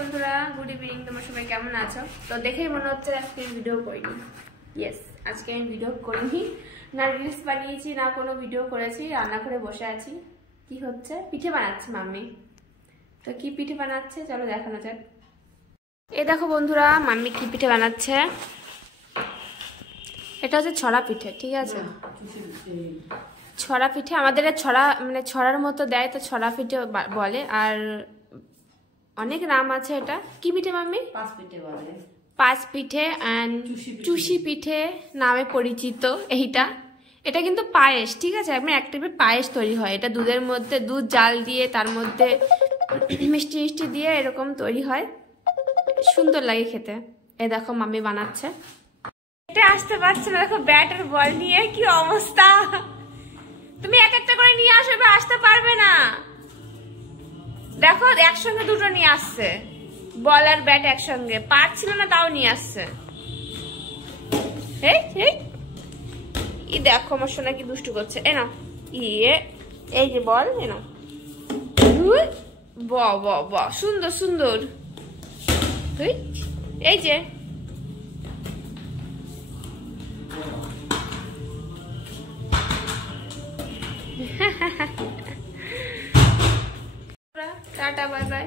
বন্ধুরা, good evening. তোমরা সবাই কেমন আছো? তো দেখেই মনে হচ্ছে আজকে ভিডিও করিনি। ইয়েস, আজকে আমি ভিডিও করিনি, না রিলস বানিয়েছি না কোনো ভিডিও করেছি। রান্না করে বসে আছি। কি হচ্ছে? পিঠে বানাচ্ছে মাম্মি। তো কি পিঠে বানাচ্ছে চলো দেখানো যাক। এই দেখো বন্ধুরা, মাম্মি কি পিঠে বানাচ্ছে। এটা হচ্ছে ছড়া পিঠে, ঠিক আছে? ছড়া পিঠে আমাদের ছড়া মানে ছড়ার মতো দেয়, তো ছড়া পিঠে বলে। আর অনেক নাম আছে। এটা কি পিঠে মাম্মি? পাঁচ পিঠে অ্যান্ড চুষি পিঠে নামে পরিচিত এইটা। এটা কিন্তু পায়েস, ঠিক আছে? একদম এক টাইপের পায়েস তৈরি হয়। এটা দুধের মধ্যে দুধ জাল দিয়ে তার মধ্যে মিষ্টি মিষ্টি দিয়ে এরকম তৈরি হয়। সুন্দর লাগে খেতে। এ দেখো মাম্মি বানাচ্ছে। এটা আসতে পারছে না, দেখো ব্যাট আর বল নিয়ে কি অবস্থা। তুমি এক একটা করে নিয়ে আসবে, আসতে পারবে না। দেখো একসঙ্গে দুটো নিয়ে আসছে, বল আর ব্যাট একসঙ্গে। পারছিল না তাও নিয়ে আসছে। দেখো আমার সোনা কি দুষ্টু করছে। এ নাও এই যে বল, এ নাও। বাহ বাহ বাহ, সুন্দর সুন্দর। এই যে টাটা, বাই বাই।